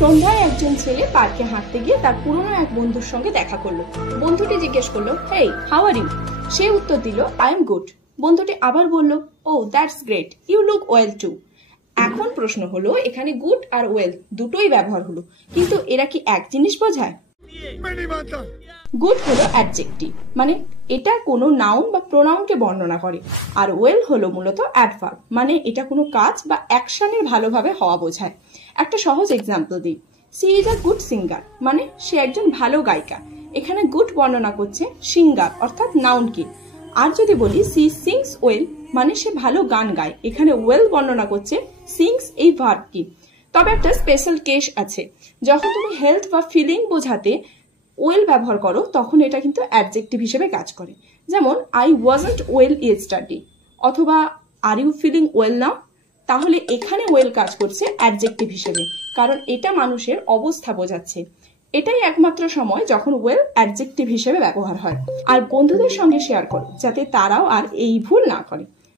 সন্ধ্যায় একজন ছেলে পার্কে হাঁটতে গিয়ে তার পুরনো এক বন্ধুর সঙ্গে দেখা করলো। বন্ধুটি জিজ্ঞেস করলো, হেই, হাউ আর ইউ? সে উত্তর দিল, আই এম গুড। বন্ধুটি আবার বলল, oh that's great, you look well too. এখন প্রশ্ন হলো, এখানে গুড আর ওয়েল দুটোই ব্যবহার হলো, কিন্তু এরা কি এক জিনিস বোঝায়? গুড হলো অ্যাডজেক্টিভ, মানে এটা কোনো নাউন বা প্রোনাউনকে বর্ণনা করে, আর ওয়েল হলো মূলত অ্যাডভার্ব, মানে এটা কোনো কাজ বা অ্যাকশনের ভালোভাবে হওয়া বোঝায়। একটা সহজ এক্সাম্পল দিই, she is a good singer, মানে সে একজন ভালো গায়িকা। এখানে গুড বর্ণনা করছে সিঙ্গার অর্থাৎ নাউনকে। আর যদি বলি সি সিংস ওয়েল, মানে সে ভালো গান গায়, এখানে ওয়েল বর্ণনা করছে সিংস এই ভার্বকে। তবে একটা স্পেশাল কেস আছে, যখন তুমি হেলথ বা ফিলিং বোঝাতে ওয়েল ব্যবহার করো তখন এটা কিন্তু অ্যাডজেক্টিভ হিসেবে কাজ করে। যেমন আই ওয়াজন্ট ওয়েল ইয়েস্টারডে, অথবা are you feeling well now. তাহলে এখানে ওয়েল কাজ করছে অ্যাডজেক্টিভ হিসেবে, কারণ এটা মানুষের অবস্থা বোঝাচ্ছে। এটাই একমাত্র সময় যখন ওয়েল অ্যাডজেক্টিভ হিসেবে ব্যবহার হয়। আর বন্ধুদের সঙ্গে শেয়ার করো যাতে তারাও আর এই ভুল না করে।